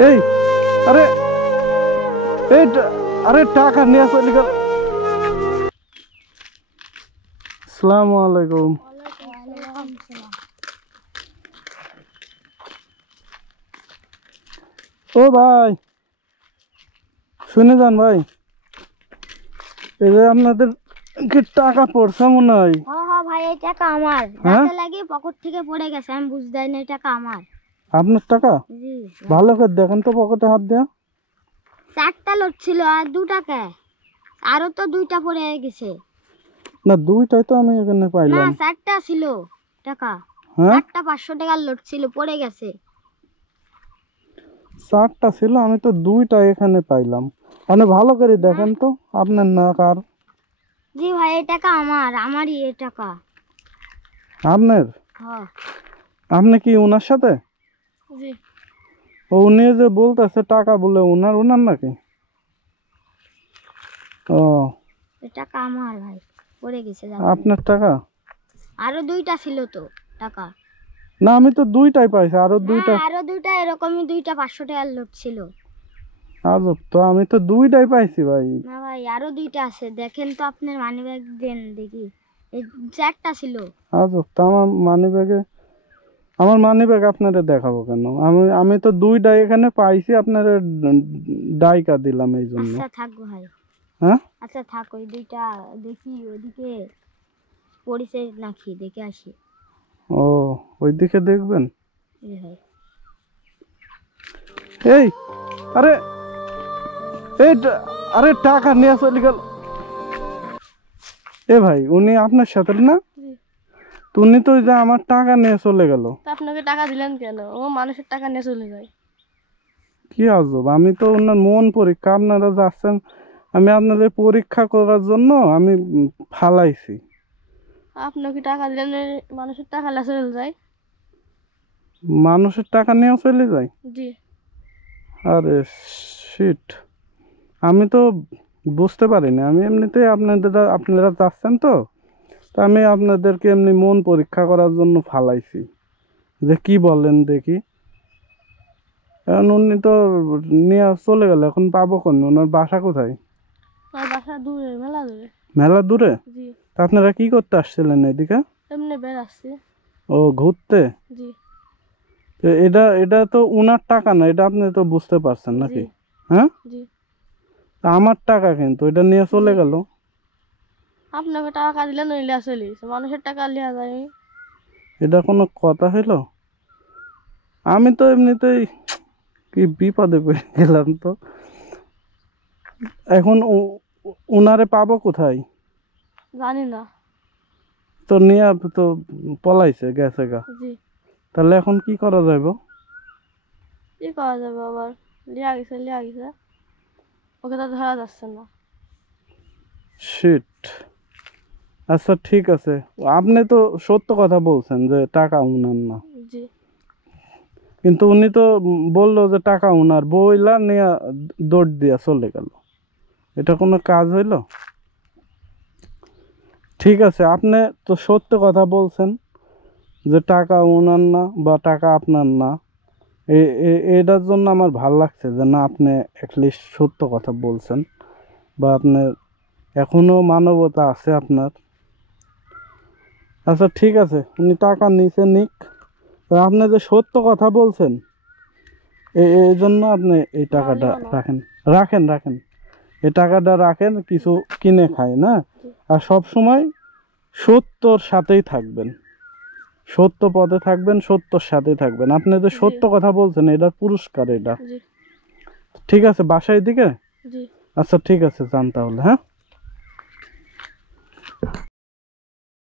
এই আরে এই আরে টাকা নিয়ে চলে গেল। আসসালামু আলাইকুম। ও ভাই শুনে যান ভাই, এই যে আপনাদের কি টাকা পড়ছে মনে হয়? হ্যাঁ ভাই, এই টাকা আমার। রাতে লাগি পকেট থেকে পড়ে গেছে, আমি বুঝতে না এই টাকা আমার। আপনার টাকা? জি। ভালো করে দেখেন তো পকেটে হাত দেয়া। 4টা লোট ছিল আর 2 টাকা, আরো তো 2টা পড়ে গেছে। না দুইটাই তো আমি এখানে না, পাইলাম। 4টা ছিল টাকা। হ্যাঁ 4টা 500 টাকার লোট ছিল, পড়ে গেছে। 4টা ছিল, আমি তো দুইটা এখানে পাইলাম। মানে ভালো করে দেখেন তো আপনার না কার? জি ভাই, এই টাকা আমার, আমারই এই টাকা। আপনার? হ্যাঁ। আপনি কি ওনার সাথে? জি। ও উনি যে বলতেছে টাকা বলে ওনার ওনার নাকি? ও এই টাকা আমার ভাই, পড়ে গেছে। আপনার টাকা? আরো 2টা ছিল তো টাকা। না আমি তো দুইটাই পাইছি, আরো দুইটা। আরো 2টা এরকমই 2টা 500 টাকার লোট ছিল। আজব তো, আমি তো দুইটাই পাইছি ভাই। না ভাই, আরো 2টা আছে, দেখেন তো আপনার মানি ব্যাগ দেন দেখি। এই 4টা ছিল। আজব তো, আমার মানি ব্যাগ আপনারে দেখাবো কেন? আমি তো দুইটাই এখানে পাইছি, আপনারে ডাইকা দিলাম এই জন্য। আচ্ছা থাক ভাই। হ্যাঁ আচ্ছা থাক, ওই 2টা দেখি ওইদিকে পড়েছে নাকি দেখে আসি। ও ওইদিকে দেখবেন। এই ভাই। এই আরে এই আরে টাকা নিয়ে চলে গেল। এ ভাই উনি আপনার সাথে না? তুমি তো যে আমার টাকা নিয়ে চলে গেল। আপনাকে টাকা দিলেন কেন? ও মানুষের টাকা নিয়ে চলে যায়। কি আজব, আমি তো ওনার মন পরীক্ষা, আপনারা যাচ্ছেন, আমি আপনাদের পরীক্ষা করার জন্য আমি ফালাইছি। আপনাকে টাকা দিলেন, মানুষের টাকা নিয়ে চলে যায়। মানুষের টাকা নিয়ে চলে যায়? জি। আরে শিট, আমি তো বুঝতে পারিনি। আমি এমনিতেই আপনারা যাচ্ছেন তো, তা আমি আপনাদেরকে এমনি মন পরীক্ষা করার জন্য ফালাইছি যে কি বলেন দেখি। এখন উনি তো নিয়ে চলে গেল, এখন পাবো কোন? ওনার বাসা কোথায়? বাসা দূরে, মেলা দূরে। মেলা দূরে? জি। তা আপনারা কি করতে আসছিলেন এদিকে? এমনি বেড়াচ্ছি। ও ঘুরতে? জি। তো এটা তো উনার টাকা না, এটা আপনি তো বুঝতে পারছেন নাকি? হ্যাঁ জি। তা আমার টাকা কিন্তু, এটা নিয়ে চলে গেল। আপনাকে টাকা দিলেন লিয়া চলিস, মানুষের টাকা লিয়া যায়। এটা কোনো কথা হইলো? আমি তো এমনিতেই কি বিপদে পড়ে গেলাম তো। এখন উনারে পাবো কোথায়? জানি না। তো নিয়ে তো পলাইছে গেছে গা। জি। তাহলে এখন কি করা যাইব? কি করা যাবে আবার? লিয়া গেছে, ওকে তো ধরা যাচ্ছে না। শিট। আচ্ছা ঠিক আছে, আপনি তো সত্য কথা বলছেন যে টাকা উনার না, জি। কিন্তু উনি তো বললো যে টাকা উনার, বইলা নিয়ে দৌড় দিয়া চলে গেল। এটা কোনো কাজ হইল? ঠিক আছে, আপনি তো সত্য কথা বলছেন যে টাকা উনার না বা টাকা আপনার না। এটার জন্য আমার ভাল লাগছে যে না, আপনি অ্যাটলিস্ট সত্য কথা বলছেন, বা আপনার এখনো মানবতা আছে আপনার। আচ্ছা ঠিক আছে, উনি টাকা নিচে নিক, আপনি যে সত্য কথা বলছেন এই জন্য আপনি এই টাকাটা রাখেন। রাখেন রাখেন, এই টাকাটা রাখেন, কিছু কিনে খায় না। আর সব সময় সত্যর সাথেই থাকবেন, সত্য পথে থাকবেন, সত্যর সাথেই থাকবেন। আপনি যে সত্য কথা বলছেন এটার পুরস্কার এটা। ঠিক আছে, বাসায় দিকে? আচ্ছা ঠিক আছে, যান তাহলে। হ্যাঁ।